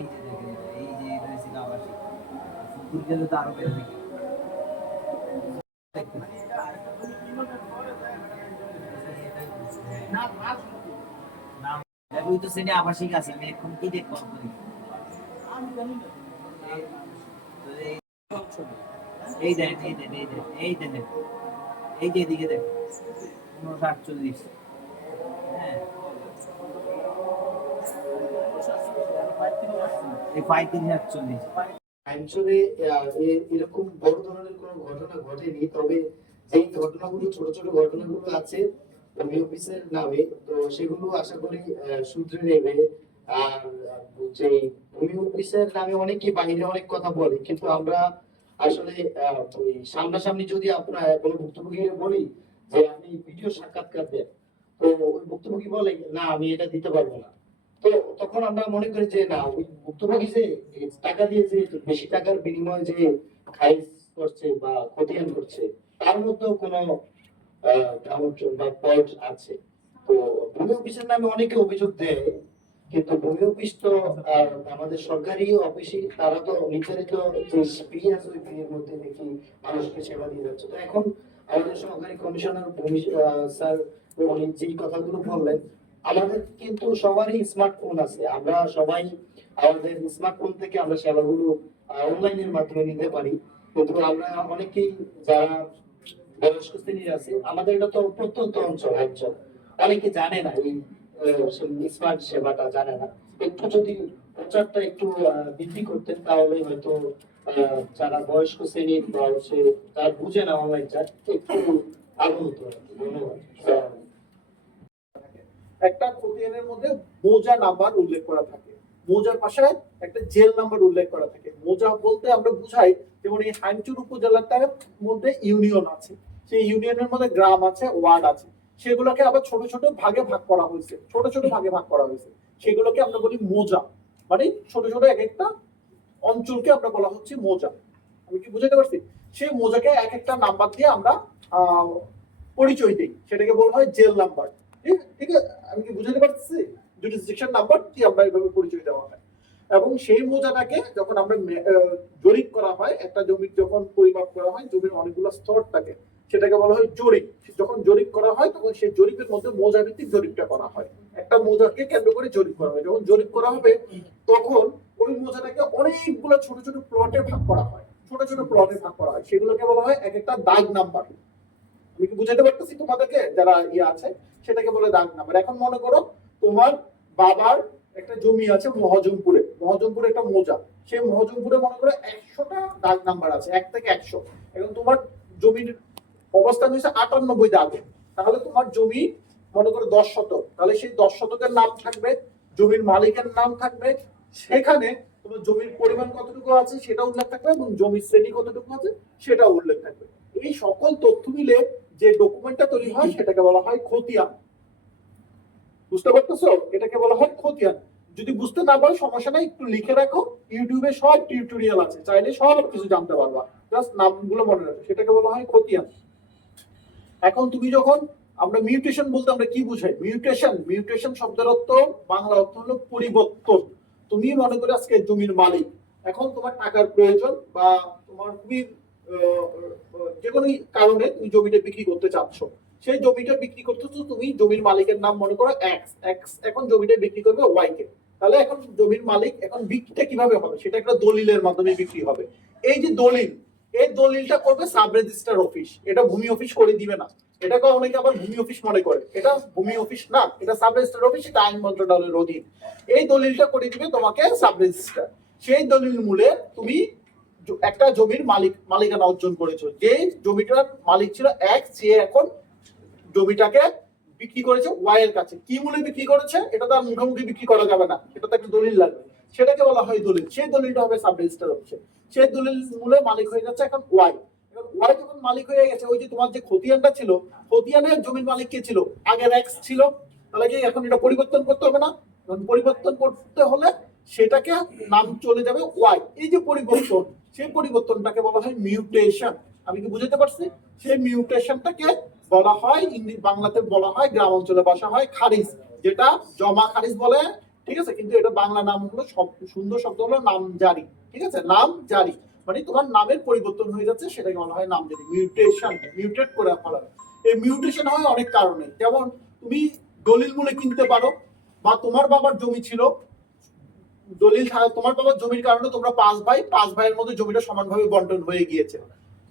এই যে দেখেন, এই যে এটা ছিল আবাসিক, দূর গেলে তো আরো বেড়ে থাকে। ওই তো শ্রেণী আবাসিক আছে, আমি এখন কি দেখবো? এই দেন, এই দেন, এই দেন, এই দেন, এই যে এদিকে দেন 1548। হ্যাঁ, এই 3548। অঞ্চলে এরকম বড় ধরনের কোনো ঘটনা ঘটেনি, তবে এই ঘটনাগুলো, ছোট ছোট ঘটনাগুলো আছে ভূমি অফিসের নামে, তো সেগুলো আশা করি শুধরে নেবে। আর যে ভূমি অফিসের নামে অনেকে বাইরে অনেক কথা বলে, কিন্তু আমরা আসলে ওই সামনাসামনি যদি আপনার কোনো ভুক্তভোগীকে বলি যে আপনি ভিডিও সাক্ষাৎকার দেন, তো ওই ভুক্তভোগী বলে না আমি এটা দিতে পারবো না। তো তখন আমরা মনে করি যে না, ওই ভুক্তভোগী যে টাকা দিয়ে যে বেশি টাকার বিনিময়ে যে খারিজ করছে বা খতিয়ান করছে, তার মধ্যেও কোনো কামড় বা ফল্ট আছে। তো ভূমি অফিসের নামে অনেকে অভিযোগ দেয়, কিন্তু ভূমি অফিস তো আমাদের সরকারি অফিসই, তারা তো নির্ধারিত যে ফি আছে ওই ফির মধ্যে দেখি মানুষকে সেবা দিয়ে যাচ্ছে। তো এখন আমাদের সহকারী কমিশনার ভূমি স্যার উনি যেই কথাগুলো বললেন, আমাদের কিন্তু সবারই স্মার্টফোন আছে, আমরা সবাই আমাদের স্মার্টফোন থেকে আমরা সেবাগুলো অনলাইনের মাধ্যমে নিতে পারি। কিন্তু আমরা অনেকেই যারা বয়স্ক শ্রেণীর আছে, আমাদের এটা তো প্রত্যন্ত অঞ্চল, অনেকে জানে না এই স্মার্ট সেবাটা জানে না। একটু যদি প্রচারটা একটু বৃদ্ধি করতেন, তাহলে হয়তো যারা বয়স্ক শ্রেণীর বা হচ্ছে তারা বুঝে না অনলাইনটা, একটু আলো হতো। ধন্যবাদ। একটা খতিয়ানের মধ্যে মৌজা নাম্বার উল্লেখ করা থাকে, মৌজার পাশে একটা জেল নাম্বার উল্লেখ করা থাকে। মৌজা বলতে আমরা বুঝাই যেমন এই হাইমচুর উপজেলাটার মধ্যে ইউনিয়ন আছে, সেই ইউনিয়নের মধ্যে গ্রাম আছে, ওয়ার্ড আছে, সেগুলোকে আবার ছোট ছোট ভাগে ভাগ করা হয়েছে, ছোট ছোট ভাগে ভাগ করা হয়েছে, সেগুলোকে আমরা বলি মৌজা। মানে ছোট ছোট এক একটা অঞ্চলকে আমরা বলা হচ্ছে মৌজা। আমি কি বুঝাতে পারছি? সেই মৌজাকে এক একটা নাম্বার দিয়ে আমরা পরিচয় দিই, সেটাকে বলা হয় জেল নাম্বার। ঠিক আছে, আমি কি বুঝাতে পারছি? জুরিসডিকশন নাম্বার কি আমরা এইভাবে পরিচয় দেওয়া হয়। এবং সেই মৌজাটাকে যখন আমরা জরিপ করা হয়, একটা জমির যখন পরিমাপ করা হয়, জমির অনেকগুলো স্তর থাকে, সেটাকে বলা হয় জরিপ। যখন জরিপ করা হয় তখন সেই জরিপের মধ্যে মৌজা ভিত্তিক জরিপটা করা হয়, একটা মৌজাকে কেন্দ্র করে জরিপ করা হয়। যখন জরিপ করা হবে তখন ওই মৌজাটাকে অনেকগুলো ছোট ছোট প্লটে ভাগ করা হয়, ছোট ছোট প্লটে ভাগ করা হয়, সেগুলোকে বলা হয় এক একটা দাগ নাম্বার। আমি কি বুঝাতে পারতেছি তোমাদেরকে যারা ইয়ে আছে? সেটাকে বলে দাগ নাম্বার। এখন মনে করো তোমার বাবার একটা জমি আছে মহাজনপুরে, মহাজনপুরে একটা মৌজা, সেই মহাজনপুরে মনে করো 100টা দাগ নাম্বার আছে, 1 থেকে 100। এখন তোমার জমির অবস্থান হয়েছে 98 দাগে, তাহলে তোমার জমি মনে করো 10 শতক, তাহলে সেই 10 শতকের নাম থাকবে, জমির মালিকের নাম থাকবে, সেখানে তোমার জমির পরিমাণ কতটুকু আছে সেটা উল্লেখ থাকবে, এবং জমির শ্রেণী কতটুকু আছে সেটা উল্লেখ থাকবে। এই সকল তথ্য মিলে যে ডকুমেন্টটা তৈরি হয় সেটাকে বলা হয় খতিয়ান। বুঝতে পারতেছো? এটাকে বলা হয় খতিয়ান। যদি বুঝতে না পারো সমস্যা নাই, একটু লিখে রাখো, ইউটিউবে সব টিউটোরিয়াল আছে, চাইলে সব কিছু জানতে পারবা, জাস্ট নামগুলো মনে রাখো। সেটাকে বলা হয় খতিয়ান। এখন তুমি যখন, আমরা মিউটেশন বলতে আমরা কি বুঝাই? মিউটেশন, মিউটেশন শব্দের অর্থ, বাংলা অর্থ হলো পরিবর্তন। তুমি মনে করো আজকে জমির মালিক, এখন তোমার টাকার প্রয়োজন বা তোমার খুবই যে কোনো কারণে তুমি জমিটা বিক্রি করতে চাচ্ছ, সেই জমিটা বিক্রি করতেছো, তুমি জমির মালিকের নাম মনে করো এক্স, এক্স এখন জমিটা বিক্রি করবে ওয়াই কে। তাহলে এখন জমির মালিক, এখন বিক্রিটা কিভাবে হবে? সেটা একটা দলিলের মাধ্যমে বিক্রি হবে। এই যে দলিল, এই দলিলটা করবে সাব রেজিস্ট্রার অফিস, এটা ভূমি অফিস করে দিবে না। এটাকে অনেকে আবার ভূমি অফিস মনে করে, এটা ভূমি অফিস না, এটা সাব রেজিস্ট্রার অফিস, এটা আইন মন্ত্রণালয়ের অধীন। এই দলিলটা করে দিবে তোমাকে সাব রেজিস্ট্রার। সেই দলিল মূলে তুমি একটা জমির মালিকানা অর্জন করেছো। যে জমিটার মালিক ছিল এক্স, সে এখন জমিটাকে বিক্রি করেছে ওয়াই এর কাছে। কি মূল্যে বিক্রি করেছে এটা তো আর মুখোমুখি বিক্রি করা যাবে না, এটা তো একটা দলিল লাগবে, সেটাকে বলা হয় দলিল। সেই দলিলটা হবে সাব রেজিস্ট্রার অফিসে। সেই দলিল মূলে মালিক হয়ে যাচ্ছে এখন ওয়াই। এখন ওয়াই যখন মালিক হয়ে গেছে, ওই যে তোমার যে খতিয়ানটা ছিল, খতিয়ানের জমির মালিক কে ছিল? আগের এক্স ছিল, তাহলে কি এখন এটা পরিবর্তন করতে হবে না? এখন পরিবর্তন করতে হলে সেটাকে নাম চলে যাবে ওয়াই। এই যে পরিবর্তন, সেই পরিবর্তনটাকে বলা হয় মিউটেশন। আমি কি বুঝাতে পারছি? সেই মিউটেশনটাকে বলা হয়, বাংলাতে বলা হয়, গ্রাম অঞ্চলে ভাষা হয় খারিজ, যেটা জমা খারিজ বলে, ঠিক আছে, কিন্তু এটা বাংলা নাম হলো সুন্দর শব্দ হলো নাম জারি। ঠিক আছে, নাম জারি মানে তোমার নামের পরিবর্তন হয়ে যাচ্ছে, সেটাকে বলা হয় নাম জারি, মিউটেশন, মিউটেট করে ফেলা। এই মিউটেশন হয় অনেক কারণে, যেমন তুমি দলিল মূলে কিনতে পারো, বা তোমার বাবার জমি ছিল, দলিল তোমার বাবার জমির কারণে তোমরা 5 ভাইয়ের মধ্যে জমিটা সমানভাবে বন্টন হয়ে গিয়েছে।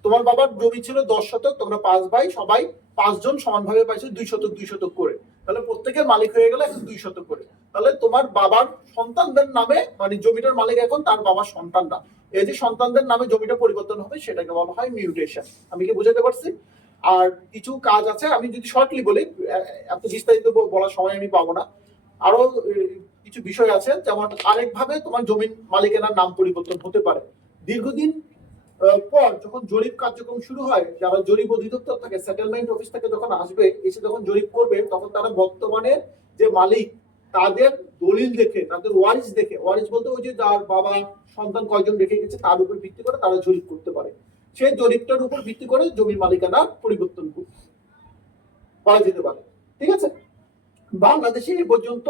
তোমার বাবার জমি ছিল 10 শতক, তোমরা 5 ভাই সবাই 5 জন সমানভাবে পাইছো 2 শতক 2 শতক করে, তাহলে প্রত্যেকের মালিক হয়ে গেল এখন 2 শতক করে। তাহলে তোমার বাবার সন্তানদের নামে মানে জমিটার মালিক এখন তার বাবার সন্তানরা, এই যে সন্তানদের নামে জমিটা পরিবর্তন হবে সেটাকে বলা হয় মিউটেশন। আমি কি বুঝাতে পারছি? আর কিছু কাজ আছে, আমি যদি শর্টলি বলি, এত বিস্তারিত বলার সময় আমি পাবো না। আরো কিছু বিষয় আছে, যেমন আরেকভাবে তোমার জমির মালিকানার নাম পরিবর্তন হতে পারে। দীর্ঘদিন পর যখন জরিপ কার্যক্রম শুরু হয়, যারা জরিপ অধিদপ্তর থাকে, সেটেলমেন্ট অফিস থেকে যখন আসবে, এসে যখন জরিপ করবে, তখন তারা বর্তমানে যে মালিক তাদের দলিল দেখে, তাদের ওয়ারিশ দেখে, ওয়ারিশ বলতে ওই যে যার বাবা সন্তান কয়জন রেখে গেছে তার উপর ভিত্তি করে তারা জরিপ করতে পারে। সেই জরিপটার উপর ভিত্তি করে জমির মালিকানা পরিবর্তন করা যেতে পারে। ঠিক আছে, বাংলাদেশে এ পর্যন্ত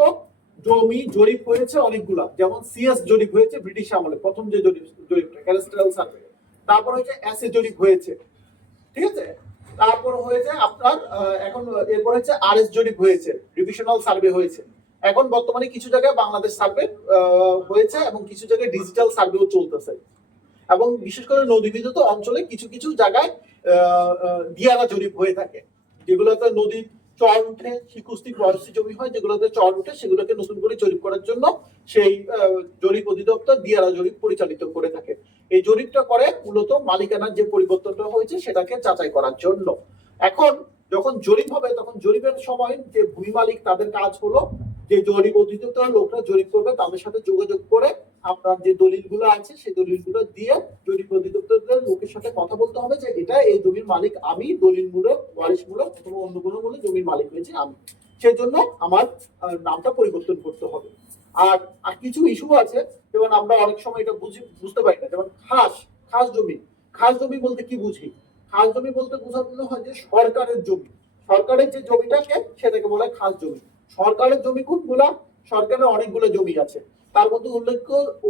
জমি জরিপ হয়েছে অনেকগুলা, যেমন সিএস জরিপ হয়েছে ব্রিটিশ আমলে, প্রথম যে জরিপটা ক্যাডাস্ট্রাল সার্ভে, তারপর হচ্ছে এসএ জরিপ হয়েছে। ঠিক আছে, তারপর হয়েছে আপনার এখন এরপর হচ্ছে আরএস জরিপ হয়েছে, ডিভিশনাল সার্ভে হয়েছে। এখন বর্তমানে কিছু জায়গায় বাংলাদেশ সার্ভে হয়েছে এবং কিছু জায়গায় ডিজিটাল সার্ভেও চলতেছে, এবং বিশেষ করে নদীবিদ্যুৎ অঞ্চলে কিছু কিছু জায়গায় দিয়ারা জরিপ হয়ে থাকে, যেগুলোতে নদীর চর উঠে শিকুস্তি বয়সী জমি হয়, যেগুলোতে চর উঠে সেগুলোকে নতুন করে জরিপ করার জন্য সেই জরিপ অধিদপ্তর দিয়ারা জরিপ পরিচালিত করে থাকে। এই জরিপটা করে মূলত মালিকানার যে পরিবর্তনটা হয়েছে সেটাকে যাচাই করার জন্য। এখন যখন জরিপ হবে, তখন জরিপের সময় যে ভূমি মালিক তাদের কাজ হলো যে জরিপ অধিদপ্তরের লোকরা জরিপ করবে, তাদের সাথে যোগাযোগ করে আপনার যে দলিলগুলো আছে সেই দলিলগুলো দিয়ে জরিপ অধিদপ্তরের লোকের সাথে কথা বলতে হবে যে এটা এই জমির মালিক আমি, দলিল মূলক ওয়ারিশ মূলক অথবা অন্য কোনো মূলে জমির মালিক হয়েছে আমি, সেই জন্য আমার নামটা পরিবর্তন করতে হবে। আর কিছু ইস্যু আছে, যেমন আমরা অনেক সময় এটা বুঝতে পারি না, যেমন খাস জমি। খাস জমি বলতে কি বুঝি? খাস জমি বলতে বোঝানো হয় যে সরকারের জমি, সরকারের যে জমিটাকে সেটাকে বলা হয় খাস জমি। সরকারের জমি কোনগুলা? সরকারের অনেকগুলো জমি আছে, তার মধ্যে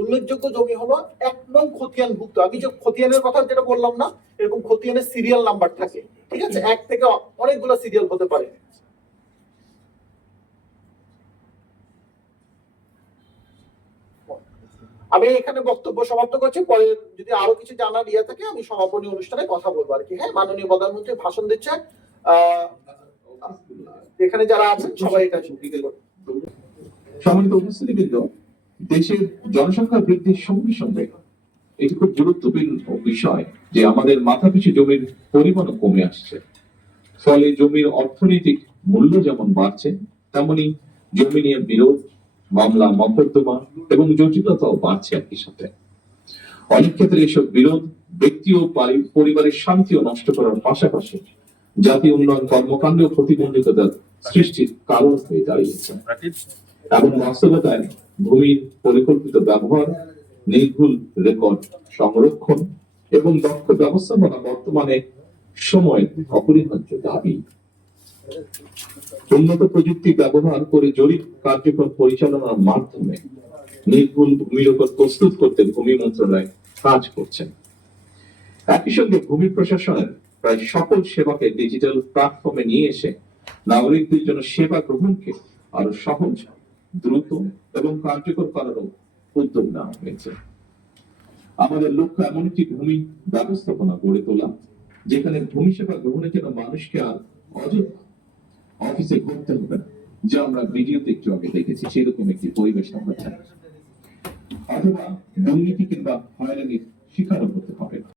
উল্লেখযোগ্য জমি হলো 1 নং খতিয়ানভুক্ত। আমি যে খতিয়ানের কথা যেটা বললাম না, এরকম খতিয়ানের সিরিয়াল নাম্বার থাকে। ঠিক আছে, 1 থেকে অনেকগুলো সিরিয়াল হতে পারে। আমি এখানে বক্তব্য সমাপ্ত করছি, পরে যদি আরো কিছু জানার ইয়ে থাকে আমি সমাপনী অনুষ্ঠানে কথা বলবো আর কি। হ্যাঁ, মাননীয় প্রধানমন্ত্রী ভাষণ দিচ্ছে, এখানে যারা আছেন সবাই এটা সম্মানিত উপস্থিতিবৃন্দ, দেশের জনসংখ্যা বৃদ্ধির সঙ্গে সঙ্গে এটি খুব গুরুত্বপূর্ণ বিষয় যে আমাদের মাথাপিছু জমির পরিমাণও কমে আসছে। ফলে জমির অর্থনৈতিক মূল্য যেমন বাড়ছে, তেমনি জমি নিয়ে বিরোধ, মামলা মকদ্দমা এবং জটিলতাও বাড়ছে একই সাথে। অনেক ক্ষেত্রে এসব বিরোধ ব্যক্তি ও পরিবারের শান্তিও নষ্ট করার পাশাপাশি জাতীয় উন্নয়ন কর্মকাণ্ডেও প্রতিবন্ধকতার সৃষ্টির কারণ হয়ে দাঁড়িয়েছে। এবং বাস্তবতায় ভূমির পরিকল্পিত ব্যবহার, নির্ভুল রেকর্ড সংরক্ষণ এবং দক্ষ ব্যবস্থাপনা বর্তমানে সময় অপরিহার্য দাবি। উন্নত প্রযুক্তি ব্যবহার করে জরিপ কার্যক্রম পরিচালনার মাধ্যমে নির্ভুল ভূমি রেকর্ড প্রস্তুত করতে ভূমি মন্ত্রণালয় কাজ করছেন। একই সঙ্গে ভূমি প্রশাসনের প্রায় সকল সেবাকে ডিজিটাল প্ল্যাটফর্মে নিয়ে এসে নাগরিকদের জন্য সেবা গ্রহণকে আরো সহজ, দ্রুত এবং কার্যকর করারও উদ্যোগ নেওয়া হয়েছে। আমাদের লক্ষ্য এমন একটি ভূমি ব্যবস্থাপনা গড়ে তোলা যেখানে ভূমি সেবা গ্রহণের জন্য মানুষকে আর অযথা অফিসে ঘুরতে হবে না, যা আমরা ভিডিওতে একটু আগে দেখেছি সেরকম একটি পরিবেশ আমরা চাই, অথবা দুর্নীতি কিংবা হয়রানির শিকারও হতে হবে না।